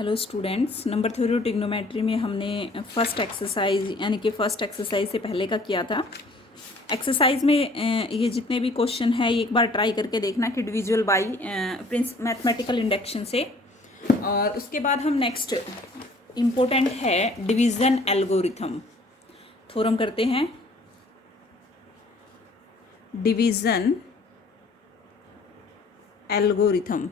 Hello students, number theory और trigonometry में हमने फर्स्ट एक्सरसाइज यानी कि फर्स्ट एक्सरसाइज से पहले का किया था। एक्सरसाइज में ये जितने भी क्वेश्चन है एक बार ट्राई करके देखना कि डिविजुअल बाय प्रिंस मैथमेटिकल इंडक्शन से। और उसके बाद हम नेक्स्ट इम्पोर्टेंट है डिवीज़न एल्गोरिथम थ्योरम करते हैं। डिवीज़न एल्गोरिथम,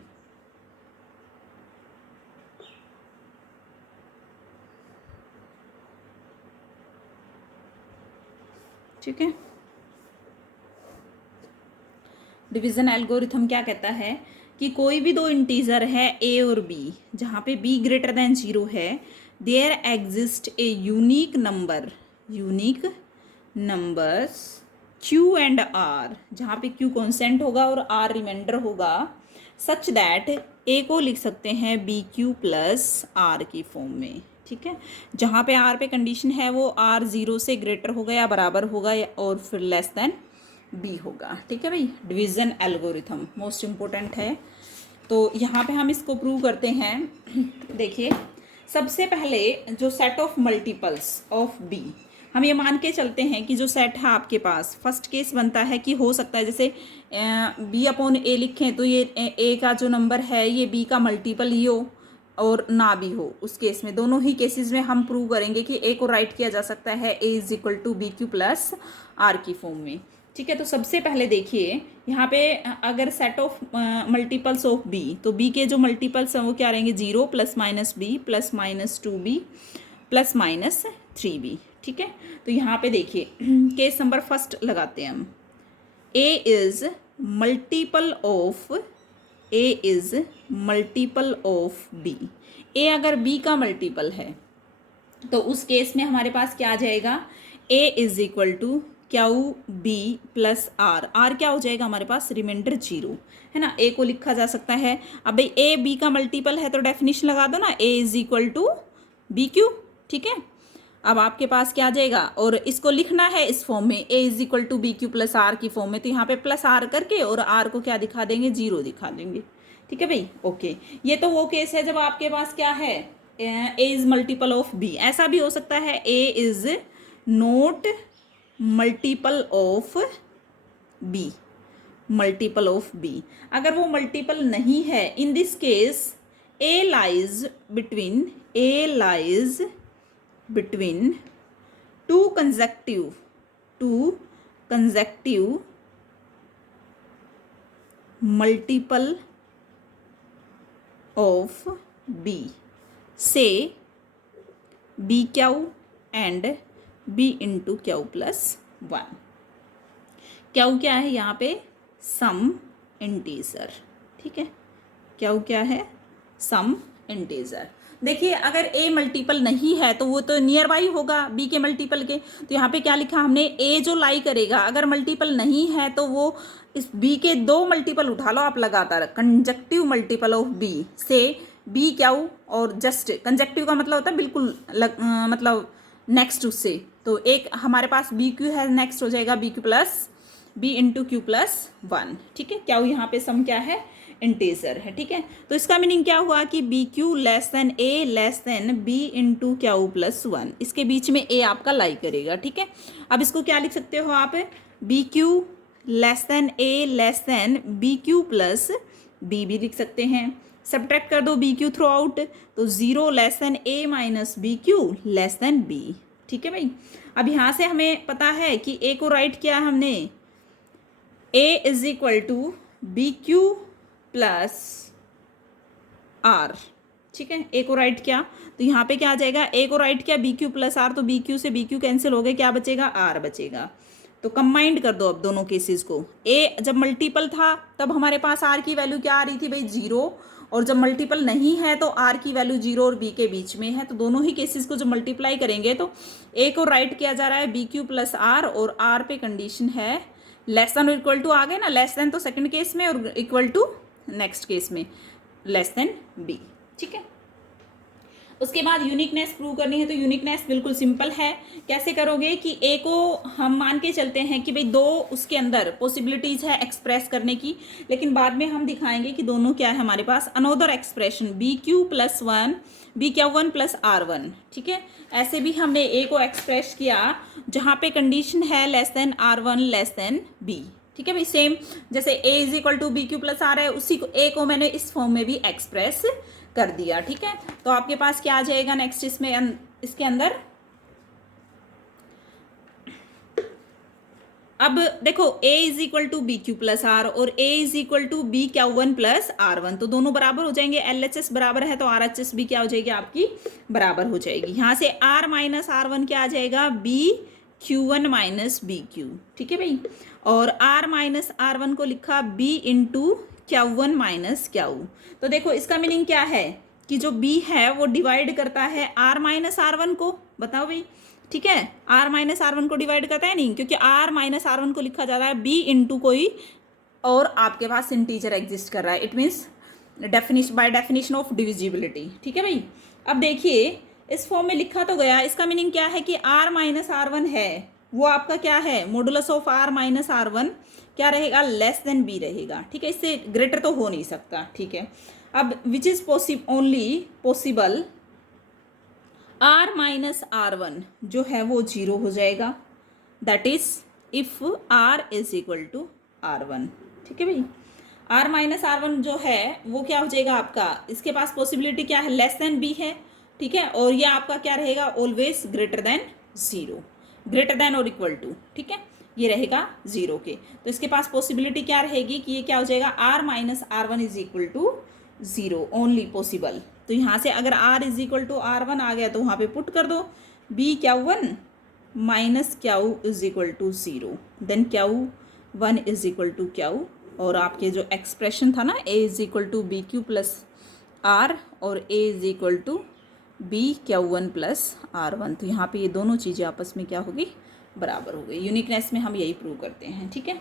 ठीक है। डिवीज़न एल्गोरिथम क्या कहता है कि कोई भी दो इंटीजर है ए और बी, जहाँ पे बी ग्रेटर देन 0 है, there exist a unique numbers q and r, जहाँ पे क्यू कॉन्स्टेंट होगा और आर रिमाइंडर होगा, सच दैट ए को लिख सकते हैं बी क्यू प्लस आर की फॉर्म में, ठीक है। जहाँ पे आर पे कंडीशन है वो आर 0 से ग्रेटर होगा या बराबर होगा और फिर लेस देन बी होगा, ठीक है भाई। डिवीज़न एल्गोरिथम मोस्ट इम्पोर्टेंट है। तो यहाँ पे हम इसको प्रूव करते हैं। देखिए, सबसे पहले जो set of multiples of b, हम ये मान के चलते हैं कि जो सेट है आपके पास, फर्स्ट केस बनता है कि हो सकता है जैसे बी अपॉन ए लिखें तो ये ए का जो नंबर है ये बी का मल्टीपल ही हो और ना भी हो। उस केस में, दोनों ही केसेस में हम प्रूव करेंगे कि ए को राइट किया जा सकता है A is equal to B Q plus R की फॉर्म में, ठीक है। तो सबसे पहले देखिए यहाँ पे अगर set of multiples of b, तो बी के जो मल्टीपल्स हैं वो क्या रहेंगे, 0 plus minus b plus minus 2b plus minus 3b, ठीक है। तो यहाँ पे देखिए केस नंबर फर्स्ट लगाते हैं हम। ए इज मल्टीपल ऑफ बी। ए अगर बी का मल्टीपल है तो उस केस में हमारे पास क्या आ जाएगा, A is equal to Q B plus R. R क्या हो जाएगा हमारे पास, रिमाइंडर 0 है ना। ए को लिखा जा सकता है, अब भाई ए बी का मल्टीपल है तो डेफिनेशन लगा दो ना, A is equal to B Q, ठीक है। अब आपके पास क्या आ जाएगा, और इसको लिखना है इस फॉर्म में, A is equal to B Q plus R की फॉर्म में, तो यहाँ पे प्लस आर करके और आर को क्या दिखा देंगे, 0 दिखा देंगे, ठीक है भाई। ओके, ये तो वो केस है जब आपके पास क्या है, A is multiple of B. ऐसा भी हो सकता है A is not multiple of B, multiple of B. अगर वो मल्टीपल नहीं है, in this case A lies between two consecutive multiple of B, से B Q and B into Q plus 1। Q क्या है यहाँ पे, सम इंटीजर, ठीक है। क्यू क्या है, सम इंटीजर। देखिए अगर ए मल्टीपल नहीं है तो वो तो नियर बाई होगा बी के मल्टीपल के, तो यहाँ पे क्या लिखा हमने, ए जो लाई करेगा अगर मल्टीपल नहीं है तो वो इस बी के 2 मल्टीपल उठा लो आप लगातार, कंजक्टिव मल्टीपल ऑफ बी से बी क्यू, और जस्ट कंजक्टिव का मतलब होता है बिल्कुल मतलब नेक्स्ट उससे, तो एक हमारे पास बी क्यू है, नेक्स्ट हो जाएगा b Q plus b into Q plus 1, ठीक है। क्या यहाँ पे सम क्या है, इंटीजर है, ठीक है। तो इसका मीनिंग क्या हुआ कि B Q less than A less than B into Q plus 1, इसके बीच में ए आपका लाई करेगा, ठीक है। अब इसको क्या लिख सकते हो आप, B Q less than A less than B Q plus B भी लिख सकते हैं। सब्ट्रैक्ट कर दो बी क्यू थ्रू आउट, तो 0 less than A minus B Q less than B, ठीक है भाई। अब यहाँ से हमें पता है कि ए को राइट किया हमने, A is equal to B Q plus R, ठीक है। ए को राइट किया तो यहाँ पे क्या आ जाएगा, ए को राइट किया बी क्यू प्लस आर, तो बी क्यू से बी क्यू कैंसिल हो गए, क्या बचेगा, आर बचेगा। तो कंबाइंड कर दो अब दोनों केसेस को। ए जब मल्टीपल था तब हमारे पास आर की वैल्यू क्या आ रही थी भाई, 0, और जब मल्टीपल नहीं है तो आर की वैल्यू 0 और बी के बीच में है, तो दोनों ही केसेस को जब मल्टीप्लाई करेंगे तो ए को राइट किया जा रहा है बी क्यू प्लस आर, और आर पे कंडीशन है लेस देन और इक्वल टू, आ गए ना, लेस देन तो सेकंड केस में और इक्वल टू नेक्स्ट केस में लेस देन बी, ठीक है। उसके बाद यूनिकनेस प्रूव करनी है। तो यूनिकनेस बिल्कुल सिंपल है। कैसे करोगे कि ए को हम मान के चलते हैं कि भाई दो उसके अंदर पॉसिबिलिटीज़ है एक्सप्रेस करने की, लेकिन बाद में हम दिखाएंगे कि दोनों क्या है हमारे पास, another expression B Q plus one B क्या वन प्लस आर वन। ठीक है, ऐसे भी हमने ए को एक्सप्रेस किया जहाँ पे कंडीशन है less than r one less than B. ठीक है भाई, सेम जैसे a is equal to B Q plus r है, उसी को a को मैंने इस फॉर्म में भी एक्सप्रेस कर दिया। ठीक है, तो आपके पास क्या आ जाएगा नेक्स्ट इसमें इसके अंदर, अब देखो a is equal to B Q plus are और a is equal to b क्या वन प्लस आर वन, तो दोनों बराबर हो जाएंगे। LHS बराबर है तो RHS भी क्या हो जाएगी आपकी बराबर हो जाएगी। यहाँ से r माइनस आर वन क्या आ जाएगा, b q one minus B Q. ठीक है भाई, और r माइनस आर वन को लिखा b इंटू क्या वन माइनस क्या। तो देखो इसका मीनिंग क्या है कि जो b है वो डिवाइड करता है r माइनस आर वन को, बताओ भाई। ठीक है, r माइनस आर वन को डिवाइड करता है नहीं, क्योंकि r माइनस आर वन को लिखा जाता है b इंटू कोई और आपके पास इंटीजर एग्जिस्ट कर रहा है, it means by definition of divisibility. ठीक है भाई, अब देखिए इस फॉर्म में लिखा तो गया, इसका मीनिंग क्या है कि r माइनस आर वन है वो आपका क्या है, modulus of r minus are one क्या रहेगा, लेस देन b रहेगा। ठीक है, इससे ग्रेटर तो हो नहीं सकता। ठीक है, अब which is only possible r minus are one जो है वो जीरो हो जाएगा, that is if r is equal to are one. ठीक है भाई, r माइनस आर वन जो है वो क्या हो जाएगा आपका, इसके पास पॉसिबिलिटी क्या है, लेस देन b है। ठीक है, और ये आपका क्या रहेगा, always greater than zero, greater than और इक्वल टू। ठीक है, ये रहेगा जीरो के, तो इसके पास पॉसिबिलिटी क्या रहेगी कि ये क्या हो जाएगा, r minus are one is equal to zero, only possible. तो यहाँ से अगर r is equal to are one आ गया तो वहाँ पे पुट कर दो, b क्या one minus Q is equal to zero, then Q one is equal to Q, और आपके जो एक्सप्रेशन था ना a is equal to B Q plus are और a is equal to B Q one plus are one, तो यहाँ पे ये दोनों चीज़ें आपस में क्या होगी, बराबर हो गई। यूनिकनेस में हम यही प्रूव करते हैं। ठीक है,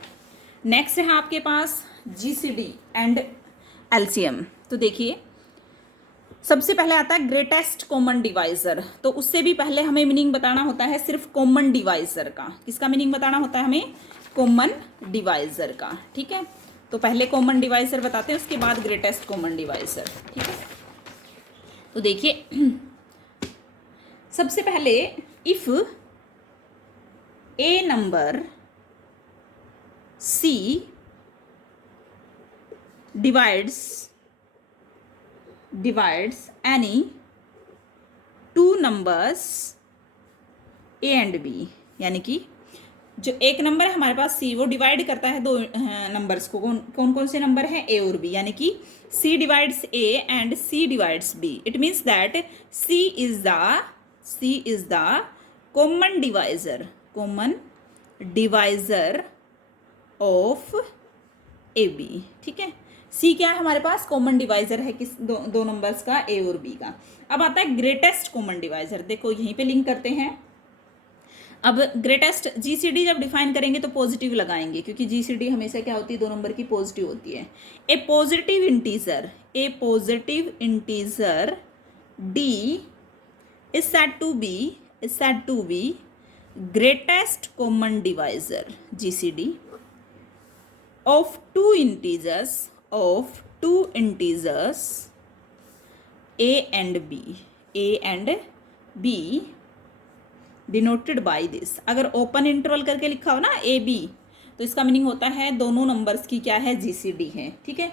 नेक्स्ट है आपके पास GCD एंड LCM। तो देखिए सबसे पहले आता है ग्रेटेस्ट कॉमन डिवाइजर, तो उससे भी पहले हमें मीनिंग बताना होता है सिर्फ कॉमन डिवाइजर का। किसका मीनिंग बताना होता है हमें, कॉमन डिवाइजर का। ठीक है, तो पहले कॉमन डिवाइजर बताते हैं, उसके बाद ग्रेटेस्ट कॉमन डिवाइजर। ठीक है, तो देखिए सबसे पहले if A number C divides any two numbers A and B, यानी कि जो एक नंबर है हमारे पास C वो डिवाइड करता है दो नंबर्स को, कौन कौन से नंबर हैं, A और B, यानी कि C divides A and C divides B। It means that C is the common divisor of AB। ठीक है, C क्या है हमारे पास, कॉमन डिवाइजर है किस दो नंबर्स का, A और B का। अब आता है ग्रेटेस्ट कॉमन डिवाइजर, देखो यहीं पे लिंक करते हैं। अब ग्रेटेस्ट GCD जब डिफाइन करेंगे तो पॉजिटिव लगाएंगे, क्योंकि GCD हमेशा क्या होती है, दो नंबर की पॉजिटिव होती है। A positive integer D is said to be greatest common divisor GCD of two integers A and B denoted by this. अगर ओपन इंटरवल करके लिखा हो ना AB, तो इसका मीनिंग होता है दोनों नंबर्स की क्या है, GCD है। ठीक है,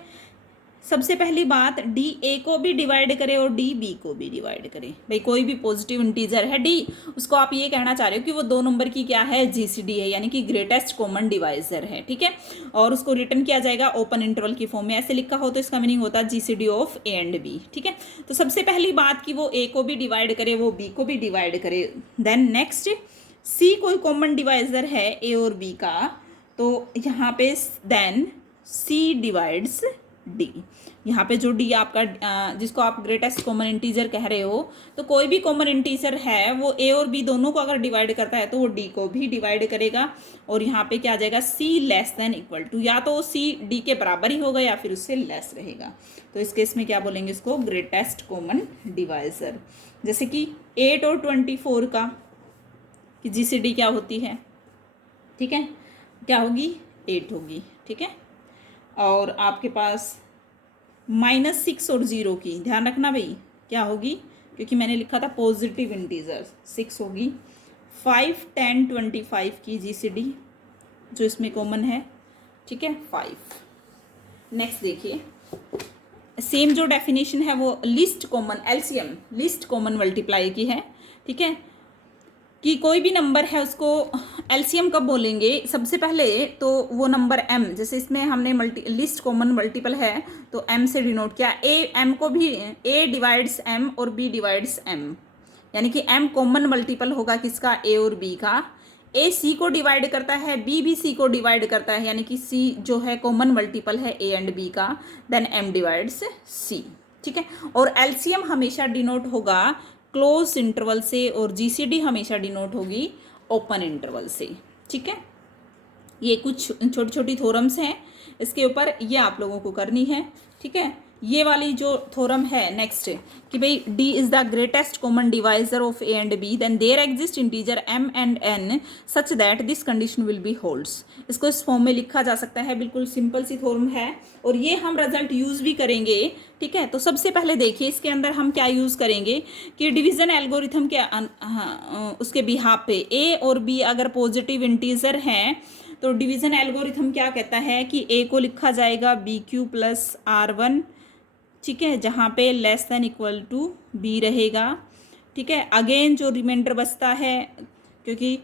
सबसे पहली बात D A को भी डिवाइड करे और D B को भी डिवाइड करे। भाई कोई भी पॉजिटिव इंटीजर है D, उसको आप ये कहना चाह रहे हो कि वो दो नंबर की क्या है, GCD है, यानी कि ग्रेटेस्ट कॉमन डिवाइजर है। ठीक है, और उसको रिटर्न किया जाएगा ओपन इंटरवल की फॉर्म में, ऐसे लिखा हो तो इसका मीनिंग होता है GCD of A and B। ठीक है, तो सबसे पहली बात कि वो A को भी डिवाइड करे, वो B को भी डिवाइड करे। देन नेक्स्ट C कोई कॉमन डिवाइजर है A और B का, तो यहाँ पे देन C डिवाइड्स D। यहाँ पे जो डी आपका जिसको आप ग्रेटेस्ट कॉमन इंटीजर कह रहे हो, तो कोई भी कॉमन इंटीजर है वो ए और बी दोनों को अगर डिवाइड करता है तो वो डी को भी डिवाइड करेगा। और यहाँ पे क्या आ जाएगा, सी लेस देन इक्वल टू, या तो सी डी के बराबर ही होगा या फिर उससे लेस रहेगा। तो इस केस में क्या बोलेंगे इसको, ग्रेटेस्ट कॉमन डिवाइजर। जैसे कि 8 और 24 का कि जीसीडी क्या होती है, ठीक है, क्या होगी, 8 होगी, ठीक है। और आपके पास -6 और 0 की ध्यान रखना भाई क्या होगी, क्योंकि मैंने लिखा था पॉजिटिव इंटीजर, 6 होगी। 5, 10, 25 की जीसीडी जो इसमें कॉमन है, ठीक है, 5। नेक्स्ट देखिए, सेम जो डेफिनेशन है वो list common LCM list common multiply की है, ठीक है, कि कोई भी नंबर है उसको एलसीएम कब बोलेंगे, सबसे पहले तो वो नंबर m, जैसे इसमें हमने लिस्ट कॉमन मल्टीपल है तो m से डिनोट किया, m को भी a डिवाइड्स m और b डिवाइड्स m, यानी कि m कॉमन मल्टीपल होगा किसका, a और b का। a c को डिवाइड करता है, b भी c को डिवाइड करता है, यानी कि c जो है कॉमन मल्टीपल है a एंड b का, देन m डिवाइड्स c, ठीक है। और एलसीएम हमेशा डिनोट होगा क्लोज इंटरवल से और जीसीडी हमेशा डिनोट होगी ओपन इंटरवल से, ठीक है। ये कुछ छोटी छोटी थ्योरम्स हैं इसके ऊपर, ये आप लोगों को करनी है, ठीक है। ये वाली जो थ्योरम है नेक्स्ट, कि भाई d is the greatest common divisor of a and b, then there exist integer m and n such that this condition will be holds. इसको इस फॉर्म में लिखा जा सकता है, बिल्कुल सिंपल सी थ्योरम है और ये हम रिजल्ट यूज भी करेंगे, ठीक है। तो सबसे पहले देखिए इसके अंदर हम क्या यूज करेंगे कि डिवीजन एल्गोरिथम के उसके बिहाफ पे ए और बी अगर पॉजिटिव इंटीजर हैं तो डिवीजन एल्गोरिथम क्या कहता है कि ए को लिखा जाएगा BQ प्लस R1, ठीक है, जहाँ पे less than equal to b रहेगा, ठीक है। अगेन जो रिमाइंडर बचता है, क्योंकि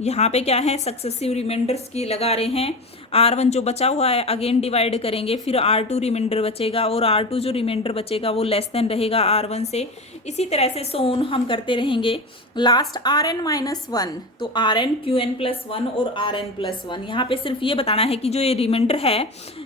यहाँ पे क्या है सक्सेसिव रिमाइंडर्स की लगा रहे हैं, R1 जो बचा हुआ है अगेन डिवाइड करेंगे, फिर R2 रिमाइंडर बचेगा और R2 जो रिमाइंडर बचेगा वो लेस देन रहेगा R1 से। इसी तरह से सोन हम करते रहेंगे। लास्ट Rn-1, तो Rn Qn+1 और Rn+1, यहाँ पे सिर्फ ये बताना है कि जो ये रिमाइंडर है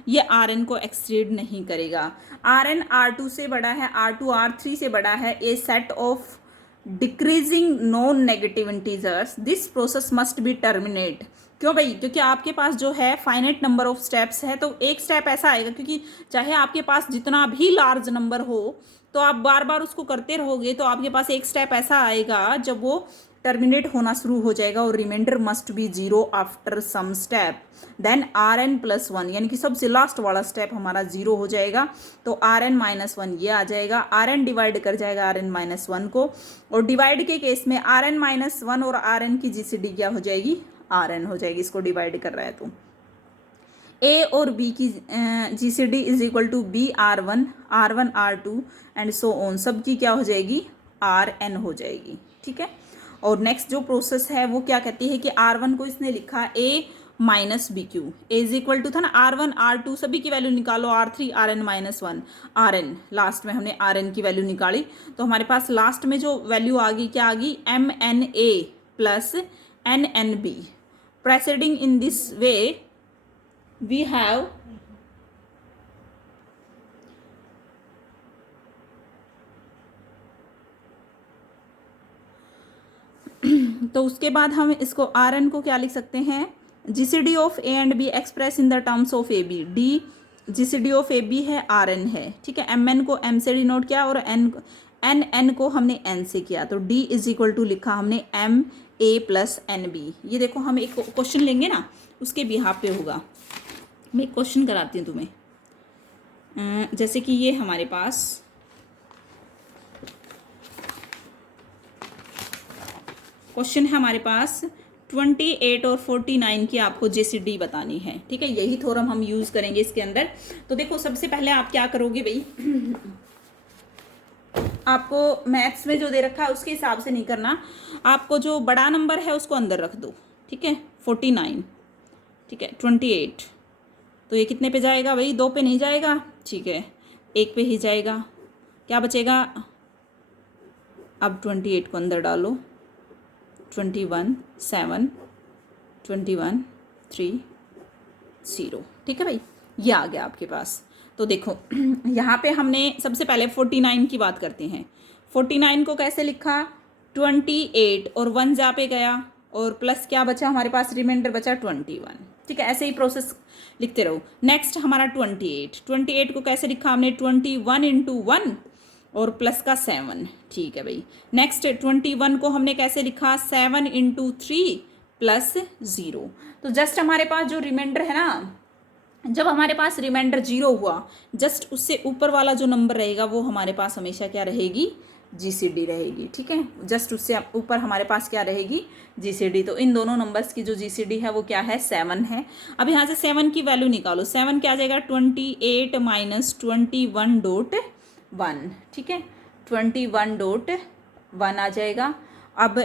ये Rn को एक्सीड नहीं करेगा। Rn R2 से बड़ा है, R2 R3 से बड़ा है, A set of decreasing non negative integers, this process must be terminate. क्यों भाई, क्योंकि आपके पास जो है फाइनाइट नंबर ऑफ स्टेप्स है, तो एक स्टेप ऐसा आएगा, क्योंकि चाहे आपके पास जितना भी लार्ज नंबर हो तो आप बार बार उसको करते रहोगे, तो आपके पास एक स्टेप ऐसा आएगा जब वो टर्मिनेट होना शुरू हो जाएगा और reminder must be 0 after some step, then Rn+1, यानी कि सबसे लास्ट वाला स्टेप हमारा 0 हो जाएगा, तो Rn-1 ये आ जाएगा, Rn डिवाइड कर जाएगा Rn-1 को, और डिवाइड के केस में Rn-1 और Rn की जीसीडी क्या हो जाएगी, Rn हो जाएगी, इसको डिवाइड कर रहा है तो A और B की GCD is equal to B R1 R2 and so on, सब की क्या हो जाएगी, Rn हो जाएगी, ठीक है। और नेक्स्ट जो प्रोसेस है वो क्या कहती है कि R1 को इसने लिखा A minus BQ, A is equal to था ना R1 R2, सभी की वैल्यू निकालो, R3 Rn-1 Rn, लास्ट में हमने Rn की वैल्यू निकाली, तो हमारे पास लास्ट में जो वैल्यू आ गई क्या आ गई, MNA plus NNB। Proceeding in this way we have तो उसके बाद हम इसको Rn को क्या लिख सकते हैं, GCD of a and b express in the terms of a b, d GCD of a b है Rn है, ठीक है। mn को m से डिनोट किया और n को हमने n से किया, तो d इज इक्वल टू लिखा हमने MA प्लस NB। ये देखो हम एक क्वेश्चन लेंगे ना, उसके बिहाफ पे होगा। मैं एक क्वेश्चन कराती हूँ तुम्हें, जैसे कि ये हमारे पास क्वेश्चन है हमारे पास 28 और 49 की आपको जीसीडी बतानी है, ठीक है। यही थ्योरम हम यूज करेंगे इसके अंदर। तो देखो सबसे पहले आप क्या करोगे भाई, आपको मैथ्स में जो दे रखा है उसके हिसाब से नहीं करना, आपको जो बड़ा नंबर है उसको अंदर रख दो, ठीक है। 49, ठीक है, 28, तो ये कितने पे जाएगा भाई, 2 पे नहीं जाएगा, ठीक है, 1 पे ही जाएगा। क्या बचेगा, अब 28 को अंदर डालो, 21 7 21 3 0, ठीक है भाई, ये आ गया आपके पास। तो देखो यहाँ पे हमने सबसे पहले 49 की बात करते हैं। 49 को कैसे लिखा, 28 और 1 जा पे गया और प्लस क्या बचा हमारे पास, रिमाइंडर बचा 21। ठीक है, ऐसे ही प्रोसेस लिखते रहो। नेक्स्ट हमारा 28 को कैसे लिखा हमने, 21 इंटू 1 और प्लस का 7। ठीक है भाई। नेक्स्ट 21 को हमने कैसे लिखा, 7 इंटू 3 प्लस 0। तो जस्ट हमारे पास जो रिमाइंडर है ना, जब हमारे पास रिमाइंडर 0 हुआ, जस्ट उससे ऊपर वाला जो नंबर रहेगा वो हमारे पास हमेशा क्या रहेगी, जीसीडी रहेगी। ठीक है, जस्ट उससे ऊपर हमारे पास क्या रहेगी, जीसीडी। तो इन दोनों नंबर्स की जो जीसीडी है वो क्या है, 7 है। अब यहाँ से 7 की वैल्यू निकालो। 7 क्या आ जाएगा, 28 माइनस 21.1। ठीक है, 21.1 आ जाएगा। अब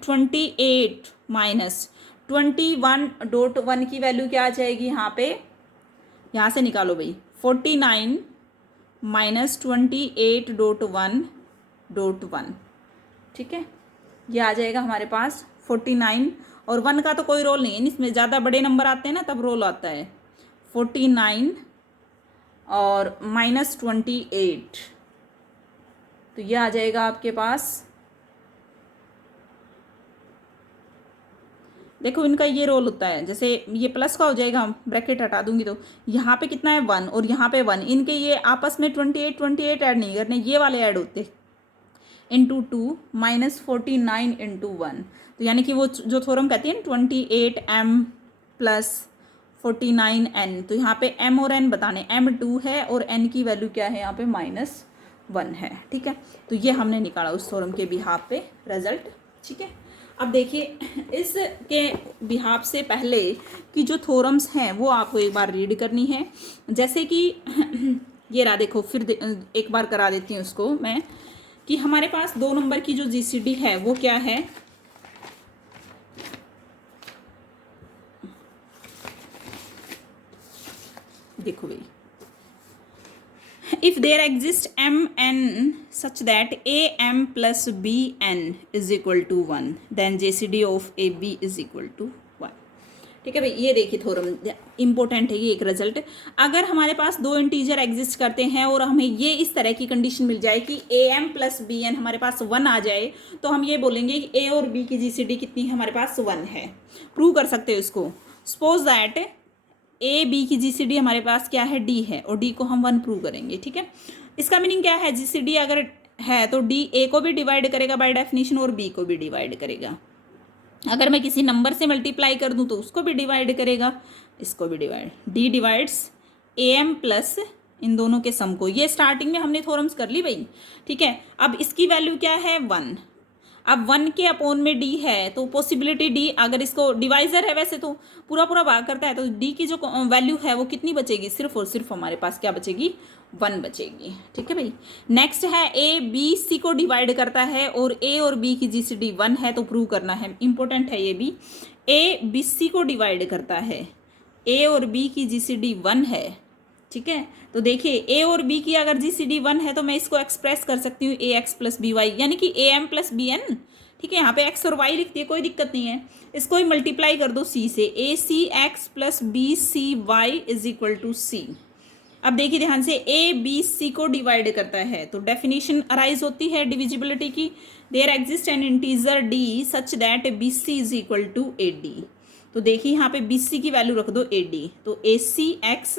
28 माइनस 21.1 की वैल्यू क्या आ जाएगी यहाँ पे, यहाँ से निकालो भाई, 49 माइनस 28.1.1। ठीक है, ये आ जाएगा हमारे पास 49। और 1 का तो कोई रोल नहीं है, इसमें ज़्यादा बड़े नंबर आते हैं ना तब रोल आता है। 49 और माइनस 28, तो ये आ जाएगा आपके पास, देखो इनका ये रोल होता है, जैसे ये प्लस का हो जाएगा, ब्रैकेट हटा दूंगी तो यहाँ पे कितना है 1 और यहाँ पे 1, इनके ये आपस में 28 ऐड नहीं करने, ये वाले ऐड होते इंटू 2 माइनस 49 इंटू 1। तो यानी कि वो जो थ्योरम कहती है ना 28m प्लस 49n, तो यहाँ पे m और n बताने, m 2 है और n की वैल्यू क्या है यहाँ पे -1 है। ठीक है, तो ये हमने निकाला उस थ्योरम के बिहाफ पे रिजल्ट। ठीक है, अब देखिए इसके बिहाफ से पहले कि जो थ्योरम्स हैं वो आपको एक बार रीड करनी है। जैसे कि ये रहा, देखो फिर एक बार करा देती हूँ उसको मैं, कि हमारे पास 2 नंबर की जो जीसीडी है वो क्या है, देखो भाई, if there exists mn such that am plus bn is equal to 1 then JCD of AB is equal to 1। ठीक है भाई, ये देखिए थ्योरम इंपॉर्टेंट है, ये एक रिजल्ट। अगर हमारे पास 2 इंटीजर एग्जिस्ट करते हैं और हमें ये इस तरह की कंडीशन मिल जाए कि am प्लस bn हमारे पास 1 आ जाए, तो हम ये बोलेंगे कि a और b की जीसीडी कितनी है, हमारे पास 1 है। प्रूव कर सकते हो इसको। सपोज दैट ए बी की जीसीडी हमारे पास क्या है, डी है, और डी को हम 1 प्रूव करेंगे। ठीक है, इसका मीनिंग क्या है, जीसीडी अगर है तो डी ए को भी डिवाइड करेगा बाय डेफिनेशन और बी को भी डिवाइड करेगा। अगर मैं किसी नंबर से मल्टीप्लाई कर दूं तो उसको भी डिवाइड करेगा, इसको भी divide. D divides A M plus इन दोनों के सम को। ये स्टार्टिंग में हमने थ्योरम्स कर ली भाई। ठीक है, अब इसकी वैल्यू क्या है, 1। अब 1 के अपोन में डी है तो पॉसिबिलिटी डी, अगर इसको डिवाइजर है वैसे तो पूरा पूरा भाग करता है, तो डी की जो वैल्यू है वो कितनी बचेगी, सिर्फ और सिर्फ हमारे पास क्या बचेगी, 1 बचेगी। ठीक है भाई। नेक्स्ट है ए बी सी को डिवाइड करता है और ए और बी की जीसीडी 1 है, तो प्रूव करना है, इंपॉर्टेंट है ये भी। ए बी सी को डिवाइड करता है, ए और बी की जीसीडी 1 है। ठीक है, तो देखिए ए और बी की अगर जीसीडी 1 है तो मैं इसको एक्सप्रेस कर सकती हूँ a x plus b y, यानी कि a M plus b n. ठीक है, यहाँ पे एक्स और वाई लिखती है, कोई दिक्कत नहीं है। इसको ही मल्टीप्लाई कर दो सी से, A C X plus B C Y is equal to C. अब देखिए ध्यान से, ए बी सी को डिवाइड करता है तो डेफिनेशन अराइज होती है डिविजिबिलिटी की। There exist an integer d such that b c is equal to a D. तो देखिए यहाँ पे बी सी की वैल्यू रख दो ए डी, तो A C X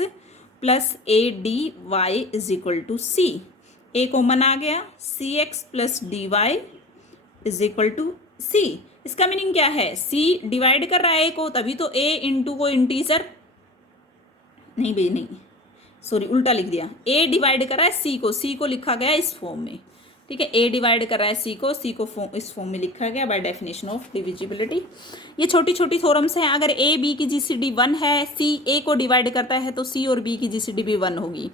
plus A D Y is equal to C. A common आ गया, C X plus D Y is equal to C. इसका मीनिंग क्या है, सी डिवाइड कर रहा है ए को, तभी तो ए इंटू को इंटीजर नहीं भाई, नहीं सॉरी उल्टा लिख दिया। ए डिवाइड कर रहा है सी को लिखा गया इस फॉर्म में। ठीक है, ए डिवाइड कर रहा है सी को इस फॉर्म में लिखा गया बाय डेफिनेशन ऑफ डिविजिबिलिटी। ये छोटी छोटी थ्योरम्स हैं। अगर ए बी की जीसीडी 1 है, सी ए को डिवाइड करता है, तो सी और बी की जीसीडी भी 1 होगी।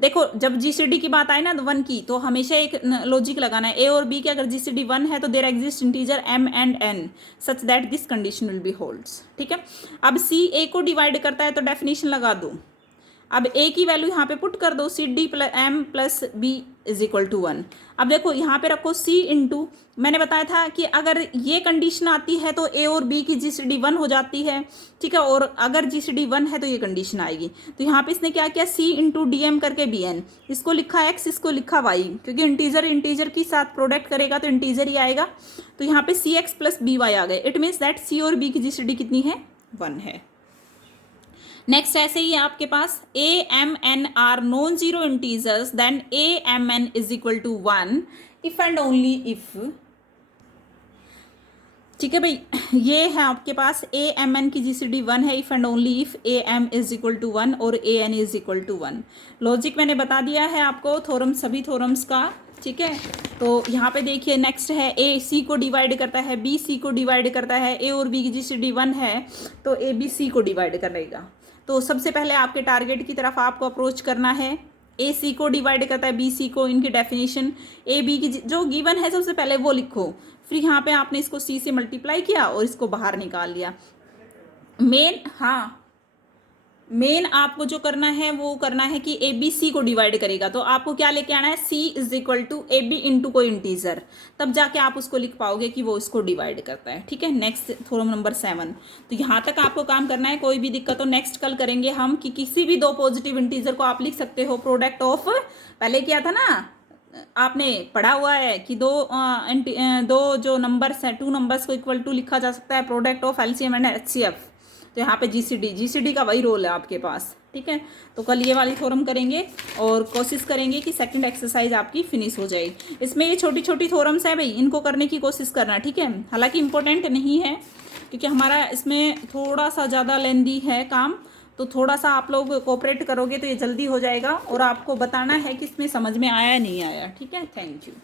देखो जब जीसीडी की बात आए ना 1 की, तो हमेशा एक लॉजिक लगाना है, ए और बी की अगर जीसीडी 1 है तो there exist integer m and n such that this condition will be holds. ठीक है, अब सी ए को डिवाइड करता है तो डेफिनेशन लगा दो। अब ए की वैल्यू यहाँ पे पुट कर दो, c d plus m plus b is equal to 1। अब देखो यहाँ पे रखो सी इंटू, मैंने बताया था कि अगर ये कंडीशन आती है तो ए और बी की जीसीडी 1 हो जाती है, ठीक है, और अगर जीसीडी 1 है तो ये कंडीशन आएगी। तो यहाँ पे इसने क्या किया, सी इंटू डी एम करके बी एन, इसको लिखा एक्स, इसको लिखा वाई, क्योंकि इंटीजर इंटीजर के साथ प्रोडक्ट करेगा तो इंटीजर ही आएगा। तो यहाँ पे सी एक्स प्लस बी वाई आ गए। इट मीन्स दैट सी और बी की जीसीडी कितनी है, 1 है। नेक्स्ट ऐसे ही आपके पास A M N are non zero integers, then A M N is equal to 1 if and only if, ठीक है भाई, ये है आपके पास ए एम एन की जीसीडी 1 है if and only if A M is equal to 1 और A N is equal to 1। Logic मैंने बता दिया है आपको थोरम, सभी थोरम्स का, ठीक है। तो यहाँ पे देखिए नेक्स्ट है, ए सी को डिवाइड करता है, बी सी को डिवाइड करता है, ए और बी की जीसीडी 1 है तो ए बी सी को डिवाइड करेगा। तो सबसे पहले आपके टारगेट की तरफ आपको अप्रोच करना है। ए सी को डिवाइड करता है बी सी को, इनकी डेफिनेशन ए बी की जो गिवन है सबसे पहले वो लिखो, फिर यहाँ पे आपने इसको सी से मल्टीप्लाई किया और इसको बाहर निकाल लिया। मेन आपको जो करना है वो करना है कि ए बी सी को डिवाइड करेगा, तो आपको क्या लेके आना है, C is equal to A B into कोई इंटीजर, तब जाके आप उसको लिख पाओगे कि वो इसको डिवाइड करता है, ठीक है। Next theorem number 7। तो यहाँ तक आपको काम करना है, कोई भी दिक्कत हो नेक्स्ट कल करेंगे हम कि किसी भी दो पॉजिटिव इंटीजर को आप लिख सकते हो प्रोडक्ट ऑफ, पहले क्या था ना, आपने पढ़ा हुआ है कि दो जो नंबर्स हैं, 2 नंबर्स को इक्वल टू लिखा जा सकता है product of LCM and HCF. तो यहाँ पे जीसीडी का वही रोल है आपके पास, ठीक है। तो कल ये वाली थ्योरम करेंगे और कोशिश करेंगे कि सेकंड एक्सरसाइज आपकी फिनिश हो जाएगी। इसमें ये छोटी छोटी थ्योरम्स है भाई, इनको करने की कोशिश करना, ठीक है। हालांकि इंपॉर्टेंट नहीं है क्योंकि हमारा इसमें थोड़ा सा ज़्यादा लेंदी है काम, तो थोड़ा सा आप लोग कोऑपरेट करोगे तो ये जल्दी हो जाएगा और आपको बताना है कि इसमें समझ में आया नहीं आया, ठीक है। Thank you.